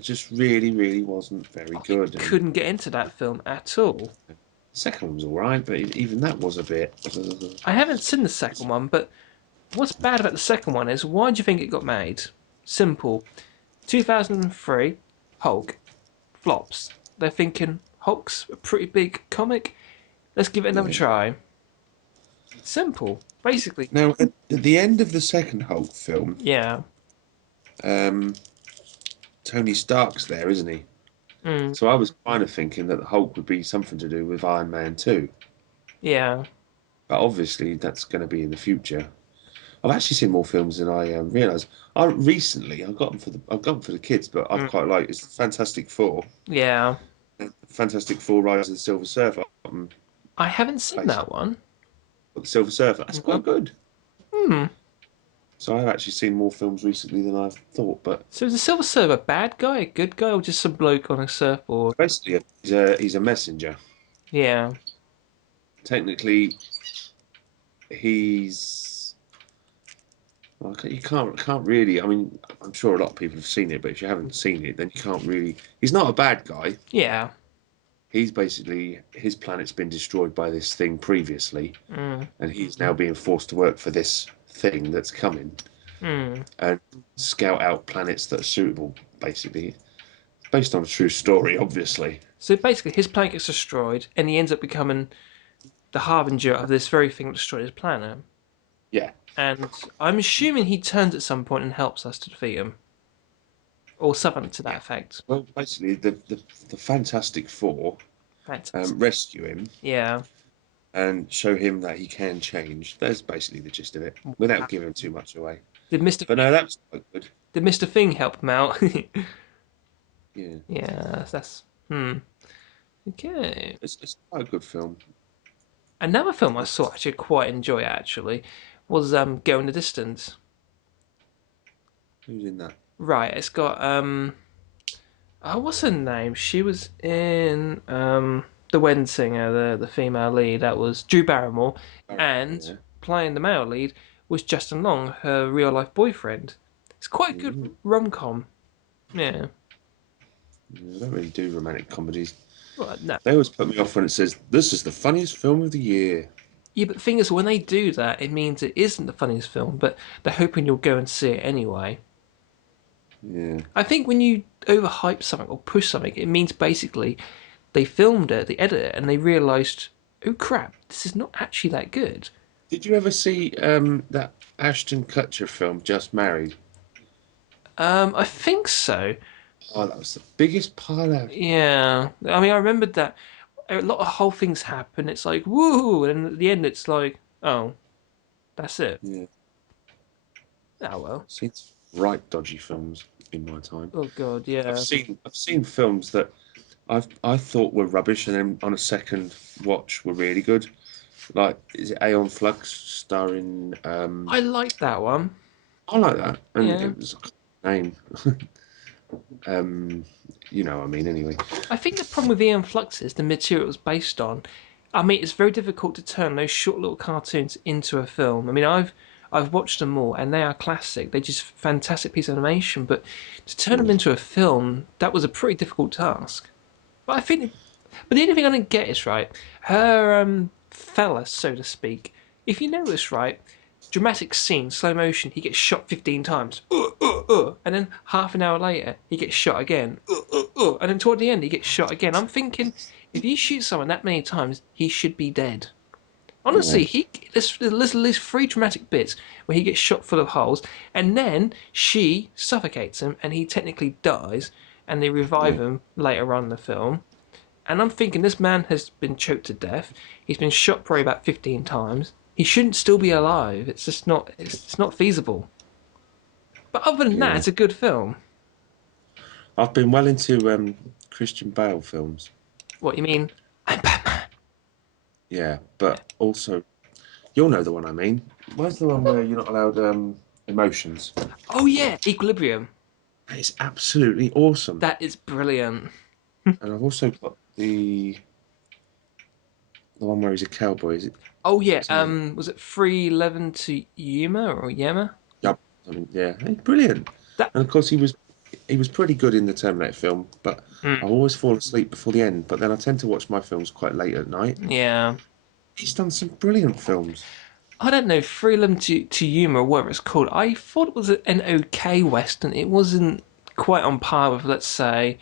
it just really, really wasn't very good. And Couldn't get into that film at all. the second one was all right, but even that was a bit. I haven't seen the second one, but what's bad about the second one is why do you think it got made? Simple. 2003, Hulk flops. They're thinking Hulk's a pretty big comic. Let's give it another try. Simple, basically. Now, at the end of the second Hulk film, Yeah. um, Tony Stark's there, isn't he? Mm, So I was kind of thinking that the Hulk would be something to do with Iron Man 2. yeah. But obviously, that's going to be in the future. I've actually seen more films than I realised. I've got them for the kids, but I've Mm, quite liked it's Fantastic Four, yeah. Fantastic Four: Rise of the Silver Surfer. I haven't seen Based that one. on the Silver Surfer, that's quite good. Hmm. So I've actually seen more films recently than I thought. But So is the Silver Surfer a bad guy, a good guy, or just some bloke on a surfboard? basically, he's a messenger. Yeah. Technically, he's well, you can't really. I mean, I'm sure a lot of people have seen it, but if you haven't seen it, then you can't really. He's not a bad guy. Yeah. He's basically his planet's been destroyed by this thing previously, Mm. and he's now being forced to work for this thing that's coming Mm. and scout out planets that are suitable. Basically, it's based on a true story, obviously. So basically, his planet gets destroyed, and he ends up becoming the harbinger of this very thing that destroyed his planet. Yeah. And I'm assuming he turns at some point and helps us to defeat him, or something to that effect. Well, basically, the Fantastic Four Fantastic. rescue him Yeah. and show him that he can change. That's basically the gist of it, without giving too much away. Did Mister But no, that was quite good. Did Mister Thing help him out? Yeah, Yeah. That's. Hmm. Okay. it's quite a good film. Another film I saw actually quite enjoy actually was Going the Distance. Who's in that? Right, it's got oh, what's her name? She was in The Wedding Singer, the female lead. That was Drew Barrymore, and Yeah. playing the male lead was Justin Long, her real life boyfriend. It's quite a good rom com. Yeah. I don't really do romantic comedies. Well, no. They always put me off when it says this is the funniest film of the year. Yeah, but the thing is, when they do that, it means it isn't the funniest film, but they're hoping you'll go and see it anyway. Yeah, I think when you overhype something or push something, it means basically they filmed it, they edited it, and they realised, oh crap, this is not actually that good. did you ever see that Ashton Kutcher film, Just Married? I think so. Oh, that was the biggest pile out. Yeah. I mean, I remembered that a lot of whole things happen. It's like, woo! And at the end, it's like, oh, that's it. Yeah, Oh, well. seen some right dodgy films in my time. Oh, God, yeah. I've seen films that I thought were rubbish, and then on a second watch were really good. Like, is it Aeon Flux starring? I like that one. I like that, and Yeah. it was a name. You know what I mean. Anyway, I think the problem with Ian Flux is the material it was based on. I mean, it's very difficult to turn those short little cartoons into a film. I mean, I've watched them all, and they are classic. They're just fantastic piece of animation. But to turn them into a film, that was a pretty difficult task. But I think, but the only thing I didn't get is right. Her fella, so to speak. If you notice right, dramatic scene, slow motion. He gets shot 15 times, and then half an hour later he gets shot again, and then toward the end he gets shot again. I'm thinking, if you shoot someone that many times, he should be dead. Honestly, there's at least three dramatic bits where he gets shot full of holes, and then she suffocates him, and he technically dies, and they revive him later on in the film. And I'm thinking, this man has been choked to death. He's been shot probably about 15 times. He shouldn't still be alive. It's just not. It's not feasible. But other than that, yeah. it's a good film. I've been well into Christian Bale films. What you mean? I'm Batman. Yeah, but also, you'll know the one I mean. Where's the one where you're not allowed emotions? Oh yeah, Equilibrium. It's absolutely awesome. That is brilliant. And I've also got the one where he's a cowboy. Is it? Oh yeah. Something? Was it 3:11 to Yuma or Yema? Yep. I mean, yeah, it's brilliant. That And of course, he was he was pretty good in the Terminator film, but I always fall asleep before the end. But then I tend to watch my films quite late at night. Yeah. He's done some brilliant films. I don't know, Freedom to Humour, whatever it's called. I thought it was an okay Western. It wasn't quite on par with, let's say,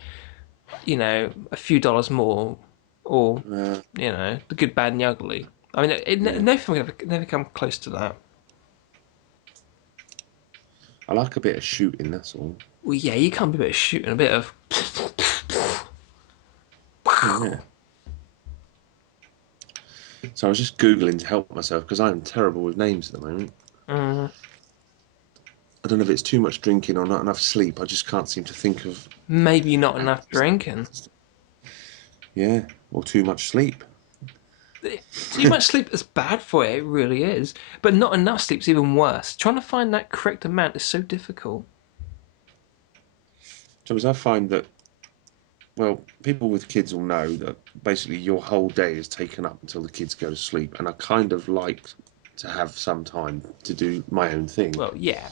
a few dollars more, or, The Good, Bad, and the Ugly. I mean, no film can never come close to that. I like a bit of shooting, that's all. Well, yeah, you can't be a bit of shooting, a bit of... Yeah. So I was just Googling to help myself because I am terrible with names at the moment. I don't know if it's too much drinking or not enough sleep. I just can't seem to think of... Maybe not enough drinking. Yeah, or too much sleep. Too much sleep is bad for you, it really is. But not enough sleep's even worse. Trying to find that correct amount is so difficult. So as I find that, well, people with kids will know that basically your whole day is taken up until the kids go to sleep. And I kind of like to have some time to do my own thing. Well, yeah.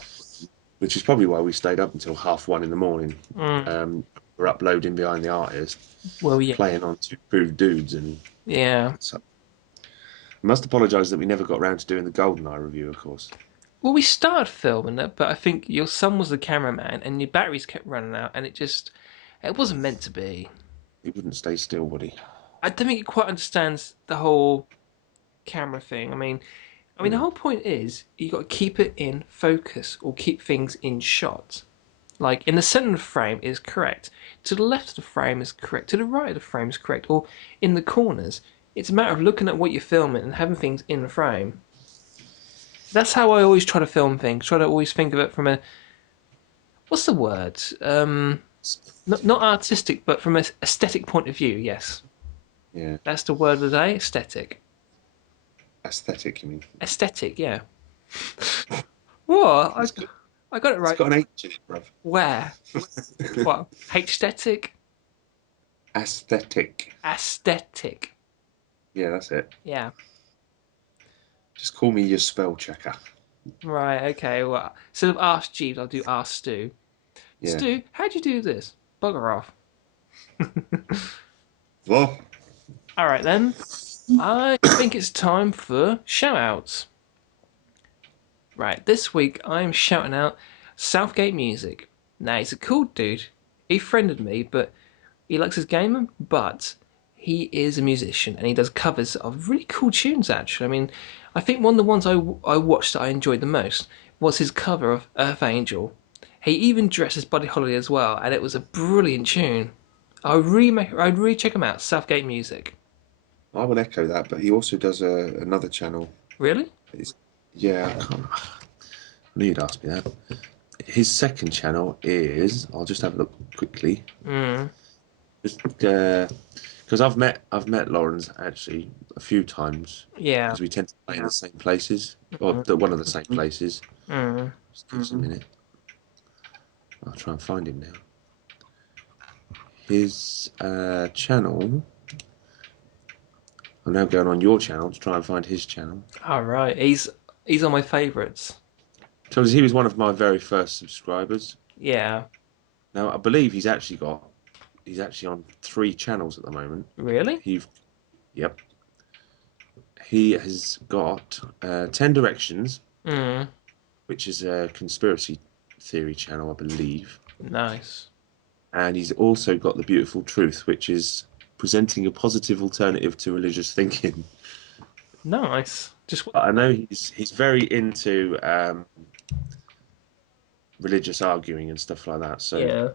Which is probably why we stayed up until 1:30 in the morning. We're uploading Behind the Artist. Well, yeah. Playing on Two Proved Dudes. And yeah. So, I must apologise that we never got round to doing the GoldenEye review, of course. Well, we started filming it, but I think your son was the cameraman and your batteries kept running out and it wasn't meant to be. He wouldn't stay still, would he? I don't think he quite understands the whole camera thing. I mean, the whole point is you got to keep it in focus or keep things in shot. Like, in the centre of the frame is correct. To the left of the frame is correct. To the right of the frame is correct. Or in the corners. It's a matter of looking at what you're filming and having things in the frame. That's how I always try to film things. Try to always think of it from a... What's the word? Not artistic, but from an aesthetic point of view, yes. Yeah. That's the word of the day, aesthetic. Aesthetic, you mean? Aesthetic, yeah. What? I got it right. It's got an H in it, bruv. Where? What? H-static? Aesthetic. Aesthetic. Yeah, that's it. Yeah. Just call me your spell checker. Right, okay. Well, instead of Ask Jeeves, I'll do Ask Stu. Yeah. Stu, how'd you do this? Bugger off. Well. All right, then. I think it's time for shout-outs. Right, this week I'm shouting out Southgatemusic. Now, he's a cool dude. He friended me, but he likes his gaming, but he is a musician, and he does covers of really cool tunes, actually. I mean, I think one of the ones I watched that I enjoyed the most was his cover of Earth Angel. He even dressed as Buddy Holly as well, and it was a brilliant tune. I'd really check him out, Southgatemusic. I would echo that, but he also does another channel. Really? Yeah, I knew you'd ask me that. His second channel is... I'll just have a look quickly. Just because I've met Lawrence actually a few times. Yeah. Because we tend to play in the same places, or one of the same places. Just give us a minute. I'll try and find him now. His channel... I'm now going on your channel to try and find his channel. All right, he's on my favourites. So he was one of my very first subscribers. Yeah. Now I believe he's actually on 3 channels at the moment. Really? Yep. He has got 10 Directions, which is a conspiracy theory channel, I believe. Nice. And he's also got The Beautiful Truth, which is presenting a positive alternative to religious thinking. Nice. I know he's very into religious arguing and stuff like that. So yeah.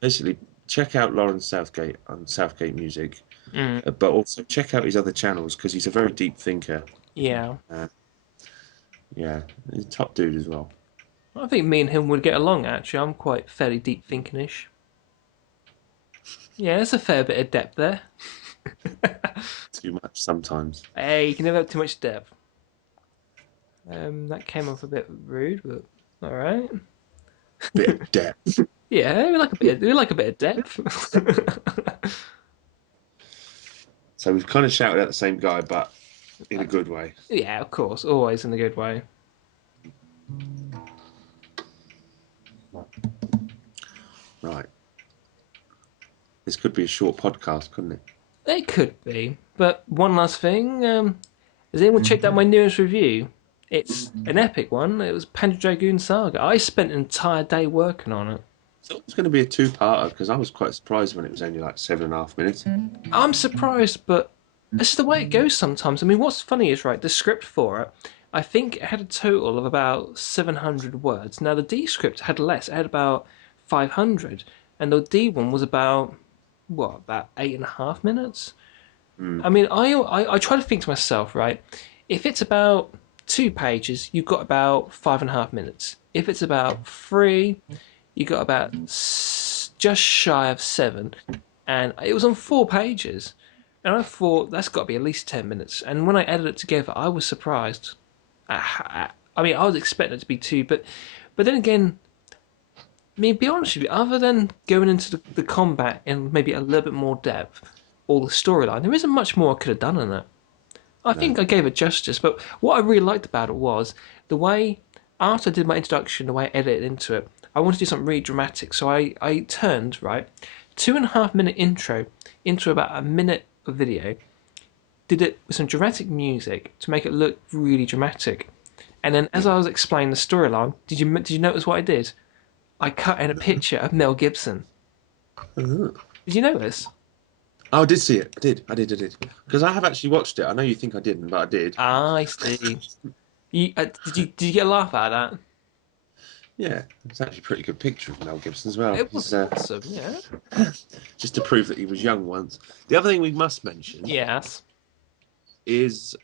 Basically, check out Lawrence Southgate on Southgatemusic, but also check out his other channels because he's a very deep thinker. Yeah. Yeah, he's a top dude as well. I think me and him would get along, actually. I'm quite fairly deep thinking-ish. Yeah, there's a fair bit of depth there. Too much sometimes. Hey, you can never have too much depth. That came off a bit rude, but all right. Bit of depth. Yeah, we like a bit of depth. So we've kind of shouted at the same guy, but in a good way. Yeah, of course, always in a good way. Right. This could be a short podcast, couldn't it? It could be. But one last thing, has anyone checked out my newest review? It's an epic one. It was Panzer Dragoon Saga. I spent an entire day working on it. So it was going to be a two-parter because I was quite surprised when it was only like 7.5 minutes. I'm surprised, but it's the way it goes sometimes. I mean, what's funny is, right, the script for it, I think it had a total of about 700 words. Now, the D script had less. It had about 500. And the D one was about 8.5 minutes? I mean, I try to think to myself, right, if it's about 2 pages, you've got about 5.5 minutes. If it's about 3, you got about just shy of 7, and it was on 4 pages. And I thought, that's got to be at least 10 minutes. And when I edited it together, I was surprised. I mean, I was expecting it to be 2, but then again, I mean, be honest with you, other than going into the combat in maybe a little bit more depth, or the storyline, there isn't much more I could have done in it. I think I gave it justice, but what I really liked about it was the way, after I did my introduction, the way I edited into it, I wanted to do something really dramatic, so I turned, 2.5 minute intro into about a minute of video, did it with some dramatic music to make it look really dramatic. And then as I was explaining the storyline, did you notice what I did? I cut in a picture of Mel Gibson. Did you notice? Oh, I did see it. I did. Because I have actually watched it. I know you think I didn't, but I did. Ah, I see. Did you get a laugh out of that? Yeah, it's actually a pretty good picture of Mel Gibson as well. It was awesome, yeah. Just to prove that he was young once. The other thing we must mention Yes. is